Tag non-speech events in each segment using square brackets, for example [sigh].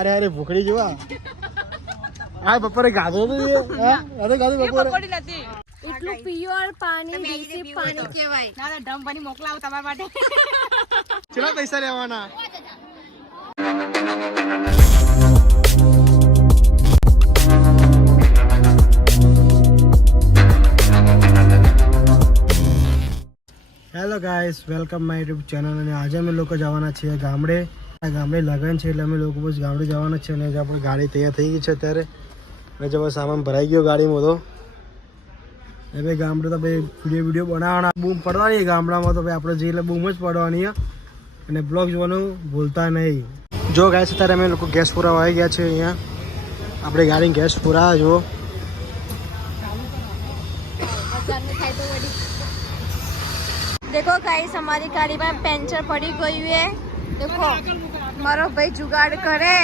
અરે અરે ભૂખડી જોવા. આ બપોરે ગાધો તો એ? હા? ગાધો ગાધો બપોરે. પકોડી નથી. એટલું પ્યોર પાણી દેશી પાણી. કહેવાય. ના ના ઢમ બની મોકલાવ તમારા માટે. કેટલા પૈસા લેવાના? Hello guys welcome my YouTube channel અને આજે અમે લોકો જવાના છીએ ગામડે. ગામડે લગન છે એટલે અમે લોકો બસ ગામડે જવાના છે અને આપણે ગાડી તૈયાર થઈ ગઈ છે અત્યારે. અને જો સામાન ભરાઈ ગયો ગાડીમાં તો એ ભાઈ ગામડે તો ભાઈ વીડિયો વીડિયો બનાવવાના. બૂમ પડવાની ગામડામાં તો ભાઈ આપણે જઈએ એટલે બૂમ જ પડવાની અને બ્લોગ જોવાનું ભૂલતા નહીં. જો ગયા છે ત્યારે અમે લોકો ગેસ પૂરા આવી ગયા છે અહીંયા. આપણે ગાડી ગેસ પૂરા જુઓ. દેખો ગાઈસ અમારી ગાડીમાં પેન્ચર પડી ગયું છે. દેખો. મારો ભાઈ જુગાડ કરે.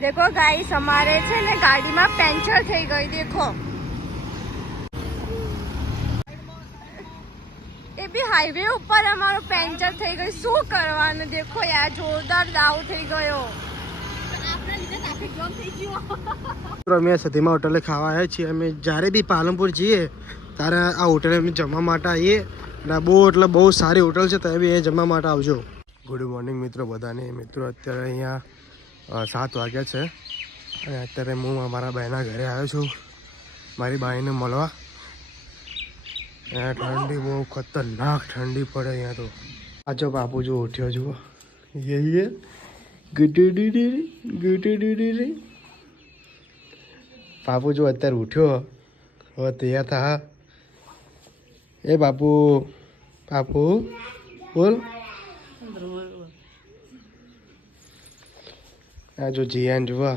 દેખો, ગાઈસ, અમારે છે ને ગાડીમાં પેન્ચર થઈ ગઈ, દેખો. એ બી હાઈવે ઉપર અમારો પેન્ચર થઈ ગયું શું કરવાનું? દેખો યાર, જોરદાર દાવ થઈ ગયો. રમ્યા સધીમાં હોટલે ખાવા આવ્યા છીએ. અમે જ્યારે બી પાલનપુર જઈએ, ત્યારે આ હોટલે અમે જમવા માટે આવીએ. અને બહુ, એટલે બહુ સારી હોટલ છે, તમે બી એ જમવા માટે આવજો. ગુડ મોર્નિંગ મિત્રો, બધાને. મિત્રો, અત્યારે અહીંયા સાત વાગ્યા છે. અને અત્યારે હું અમારા બહેના ઘરે આવ્યો છું. મારી બાઈને મળવા. અહીંયા ઠંડી બહુ ખતરનાક ઠંડી પડે અહીંયા તો. આજો બાપુ જો ઉઠ્યો જુઓ. યે ગુડુડીડી ગુડુડીડી બાપુ જો અત્યારે ઉઠ્યો, હવે તૈયાર થા. એ બાપુ બાપુ બોલ. આ જો જીયાન જુઓ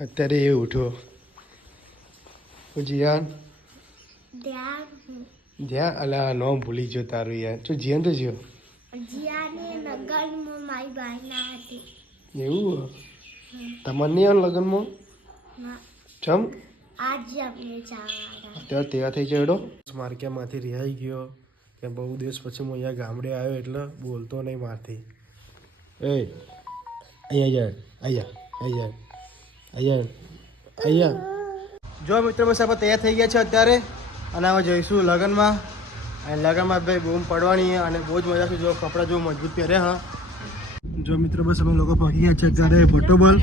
અત્યારે એ ઉઠ્યો જીયાન. જ્યાં અલા નો ભૂલી ગયો તારું યાર. જો જીયાન તો જ્યો. એવું? હે? તમારે નહીં અત્યારે તૈયાર થઈ ગયો માર્કેટમાંથી રિહાઈ ગયો કે બહુ દિવસ પછી હું અહીંયા ગામડે આવ્યો એટલે બોલતો નહીં મારથી. એ, અહીંયા અહીંયા અહીંયા અહીંયા અહીંયા જો મિત્રો, બસ આપણે તૈયાર થઈ ગયા છે અત્યારે અને હવે જઈશું લગ્નમાં. અને લગ્નમાં ભાઈ બૂમ પડવાની અને બહુ જ મજા છે જો કપડાં જો મજબૂત પહેર્યા, હા. જો મિત્રો, બસ અમે લોકો પહોંચી ગયા છે અત્યારે ફોટોબોલ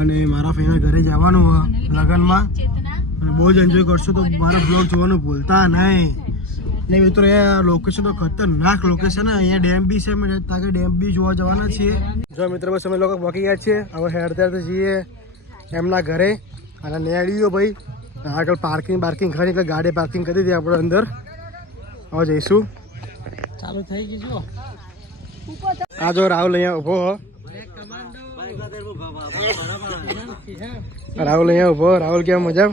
અને મારા ફેના ઘરે જવાનું હોય લગ્નમાં. અને બહુ જ એન્જોય કરશો તો મારા બ્લોગ જોવાનું ભૂલતા નહીં. ને મિત્રો, એ લોકેશન તો ખતરનાક લોકેશન અહીંયા ડેમ બી છે, અમે તાકે ડેમ બી જોવા જવાના છીએ. જો મિત્રો, બસ અમે લોકો પહોંચી ગયા છીએ. હવે હેડતે તો જઈએ એમના ઘરે. અને નેડીઓ ભાઈ. આગળ પાર્કિંગ પાર્કિંગ ખરી ગાડી પાર્કિંગ કરી દીધી આપણે અંદર. હવે જઈશું. ચાલુ થઈ ગયું આ જો રાહુલ અહીંયા ઊભો. રાહુલ અહીંયા ઊભો રાહુલ કેમ મજા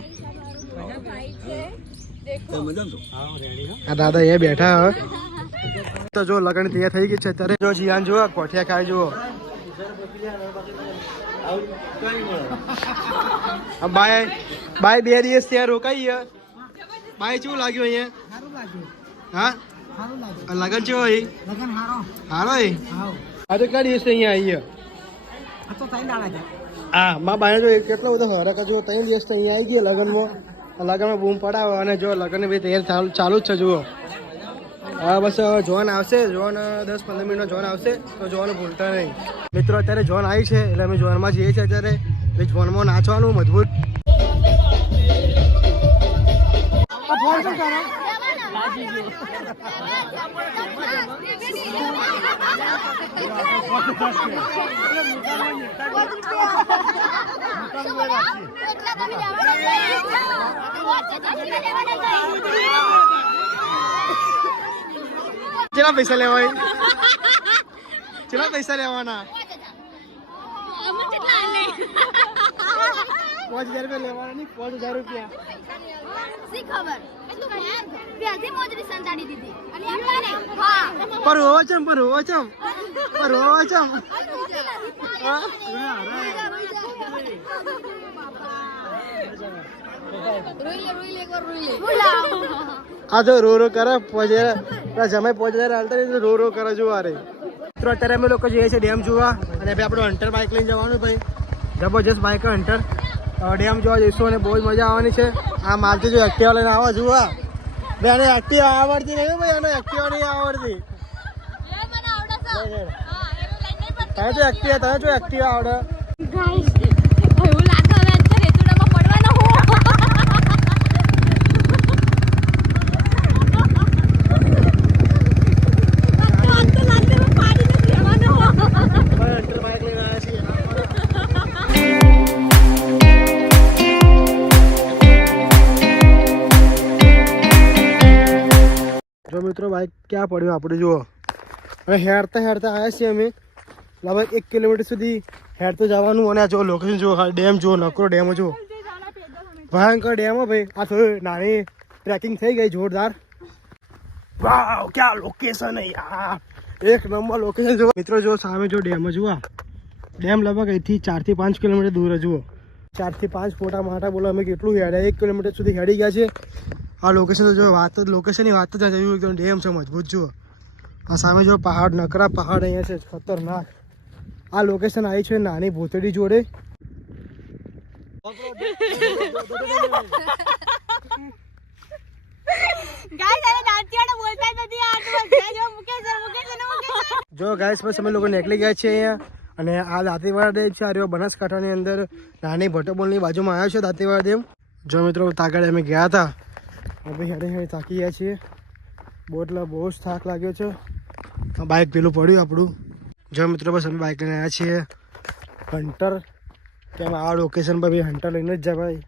દાદા અહીંયા બેઠા હો. તો જો લગન તૈયાર થઈ ગઈ છે, અત્યારે જો જીયાન જુઓ, કોઠિયા ખાઈ જુઓ. બાય બાય બે દિવસ ત્યાં રોકાઈ ગયા. બાય શું લાગ્યું અહીંયા? હા? આ લગન છે લગન હારો. એ આ તો કેટલા દિવસ અહીંયા આવી હા મા બાય જો કેટલો બધો હરક જો ત્રણ દિવસ તો અહીંયા આવી ગયા લગનમાં. લગનમાં બૂમ પડાવે અને જો લગન બી તૈયાર ચાલુ ચાલુ જ છે જુઓ. હા બસ જોન આવશે. જોન દસ પંદર મિનિટનો જોન આવશે તો જોવાનું ભૂલતા નહીં. મિત્રો અત્યારે જોન આવી છે એટલે અમે જોનમાં જઈએ છીએ અત્યારે. એટલે જોનમાં નાચવાનું મજબૂત. કેટલા પૈસા લેવાય? કેટલા પૈસા લેવાના? પાંચ હજાર રૂપિયા લેવાના નહીં પાંચ હજાર રૂપિયા. પ્યાજી મોજરી સંતાડી દીધી. અને એમ ને હા. પર ઓચમ ચમ પર ઓચમ પર ઓચમ હા? આ તો રો રો કરે પહોંચે પેલા જમાઈ પહોંચે ત્યારે હાલતા તો રો રો કરે જોવા રે તો અત્યારે અમે લોકો જઈએ છીએ ડેમ જોવા. અને ભાઈ આપણું હન્ટર બાઇક લઈને જવાનું ભાઈ. જબરજસ્ત બાઇક હન્ટર ડેમ જોવા જઈશું અને બહુ જ મજા આવવાની છે. આ માલથી જો એક્ટિવા લઈને આવો જોવા ભાઈ આને એક્ટિવા આવડતી નહીં ભાઈ એને એક્ટિવા નહીં આવડતી. તમે જો એક્ટિવા તમે જો એક્ટિવા આવડે. જો મિત્રો બાઇક ક્યાં પડ્યું આપણે જુઓ. હવે હેરતા હેરતા આવ્યા છીએ અમે. લગભગ એક કિલોમીટર સુધી હેરતું જવાનું અને આ જો લોકેશન જુઓ ડેમ જુઓ, નકરો ડેમ જુઓ. ભયંકર ડેમ હો ભાઈ. આ થોડી નાની ટ્રેકિંગ થઈ ગઈ, જોરદાર. વાવ, ક્યાં લોકેશન યાર? એક નંબર લોકેશન જુઓ. મિત્રો જો સામે જો ડેમ જુઓ ડેમ લગભગ અહીંથી ચારથી પાંચ કિલોમીટર દૂર જુઓ. ચારથી પાંચ ફોટા માટે બોલો, અમે કેટલું હેડ્યા. એક કિલોમીટર સુધી હેડી ગયા છે આ લોકેશન તો જો વાત લોકેશનની વાત જ જોયું એકદમ ડેમ છે મજબૂત જુઓ. આ સામે જો પહાડ નકરા પહાડ અહીંયા છે ખતરનાક. આ લોકેશન આવી છે નાની ભૂતડી જોડે. જો ગાઈસ બસ અમે લોકો નીકળી ગયા છીએ અહીંયા. અને આ દાંતીવાડા ડેમ છે આ બનાસકાંઠાની અંદર. નાની ભટોબોલની બાજુમાં આવ્યો છે દાંતીવાડા ડેમ. જો મિત્રો તાકડે અમે ગયા હતા. હવે હેડે હેડે થાકી ગયા છીએ. બહુ એટલે બહુ જ થાક લાગ્યો છે. બાઇક પેલું પડ્યું આપણું. જો મિત્રો, બસ અમે બાઇક લઈને આવ્યા છીએ. હન્ટર કેમ આ લોકેશન પર બી હન્ટર લઈને જ જવાય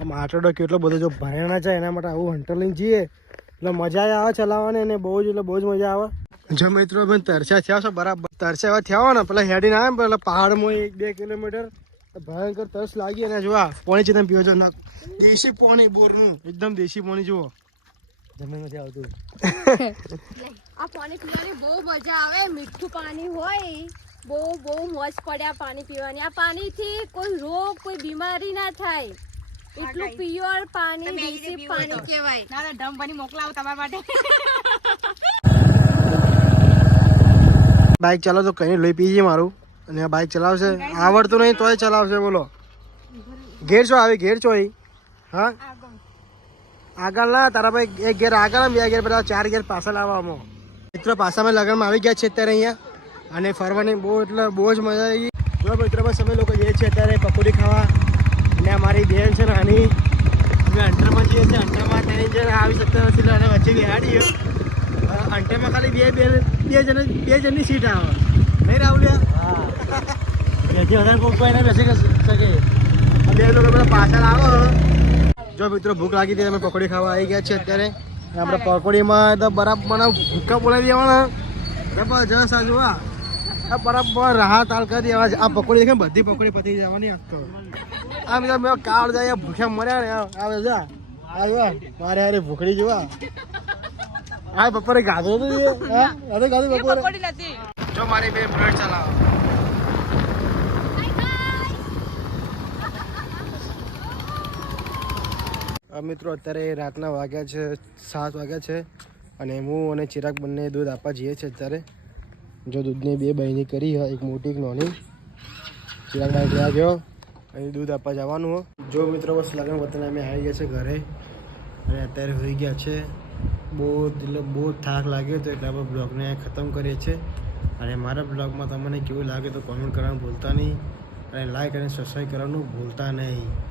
આમ આટોડો કેટલો બધો જો ભરેણા છે, એના માટે આવું હન્ટર લઈને જઈએ. એટલે મજા આવે ચલાવવાની અને બહુ જ, એટલે બહુ જ મજા આવે. જો મિત્રો પણ તરસ્યા થયા છો બરાબર. તરસ્યા એવા થયા ને પેલા હેડીને આવે પેલા પહાડમાં એક બે કિલોમીટર. ભયંકર તરસ લાગી અને જો આ પાણી છે તમે પીવો છો ના. દેશી પાણી બોરનું. એકદમ દેશી પાણી જુઓ. જમીન નથી આવતું. [laughs] આ પાણી પીવાની બહુ મજા આવે મીઠું પાણી હોય બહુ બહુ મોજ પડે આ પાણી પીવાની. આ પાણીથી કોઈ રોગ કોઈ બીમારી ના થાય. એટલું પ્યોર પાણી દેશી પાણી. કહેવાય. ના ના ઢમ બની મોકલાવો તમારા માટે. [laughs] બાઈક ચાલો તો કઈ લઈ પીજે મારું. અને આ બાઇક ચલાવશે. આવડતું નહીં તોય ચલાવશે, બોલો. ઘેર છો આવે, ઘેર છો હા? આગળ ના, તારા ભાઈ એક ઘેર આગળ બે ઘેર બધા ચાર ઘેર પાછળ આવવામાં મિત્રો પાછામાં લગ્નમાં આવી ગયા છે અત્યારે અહીંયા. અને ફરવાની બહુ એટલે બહુ જ મજા આવી બરાબર મિત્રો, બસ અમે લોકો જઈએ છીએ અત્યારે પકોડી ખાવા. અને અમારી બેન છે નાની અમે અંટરમાં જઈએ છીએ. અંટરમાં તેની જણ આવી શકતા નથી અને વચ્ચે બેહાડીએ. અંટરમાં ખાલી બે બે બે જણ બે જણની સીટ આવે. નહીં રાહુલિયા બેથી વધારે કોઈ કોઈ બેસી શકે. આ બે લોકો પેલા પાછળ આવો જો મિત્રો ભૂખ લાગી હતી અમે પકોડી ખાવા આવી ગયા છે અત્યારે. આપણે પકોડીમાં તો બરાબર મને ભૂક્કા બોલાવી દેવાના. જબરજસ્ત આ જોવા આ બરાબર રાહત તાળ કરી દેવા આ પકોડી દેખે બધી પકોડી પતી જવાની આમ તો. આ બધા મેં કાળ જાય ભૂખ્યા મર્યા ને આ બધા. આ જોવા મારે હારે ભૂખડી જોવા. આ બપોરે ગાધો તો એ હા? ગાધો ગાધો બપોરે. પકોડી નથી. જો મારી બે બ્રેડ ચલાવો. મિત્રો અત્યારે રાતના વાગ્યા છે, સાત વાગ્યા છે અને હું અને ચિરાગ બંને દૂધ આપવા જઈએ છીએ અત્યારે. જો દૂધની બે બહેની કરી હોય એક મોટી, એક નાની. ચિરાગ બાઈક લઈ ગયો, અહીં દૂધ આપવા જવાનું હો. જો મિત્રો, બસ લગ્ન વતન અમે આવી ગયા છે ઘરે અને અત્યારે હોઈ ગયા છે. બહુ, એટલે બહુ થાક લાગ્યો તો એટલે આપણે બ્લોગને ખતમ કરીએ છીએ. અને મારા બ્લોગમાં તમને કેવું લાગે તો કોમેન્ટ કરવાનું ભૂલતા નહીં. અને લાઇક અને સબસ્ક્રાઈબ કરવાનું ભૂલતા નહીં.